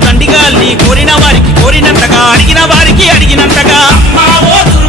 దండకాలు నీ కోరిన వారికి కోరినంతగా అడిగిన వారికి అడిగినంతగా. అమ్మా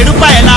ఎడుపైన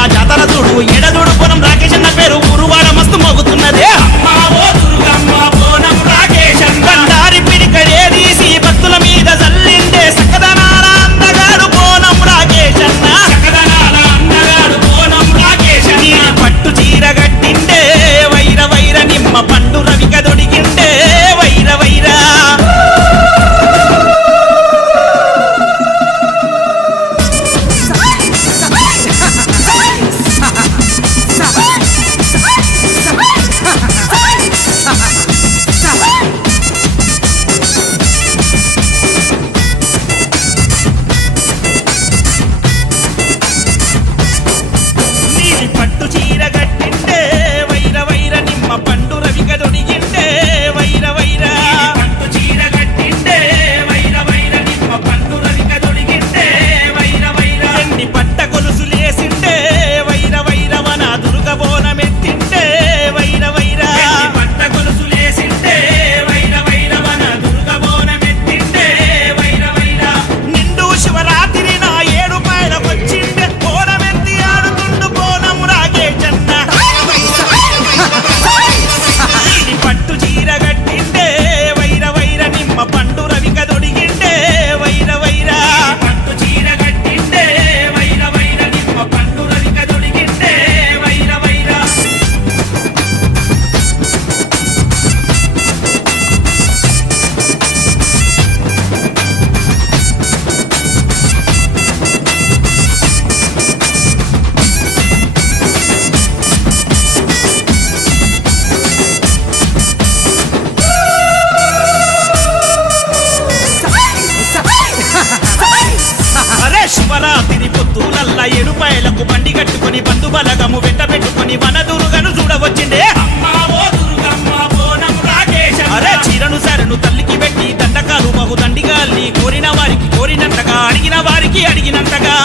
కోరిన వారికి కోరినంతగా అడిగిన వారికి అడిగినంతగా.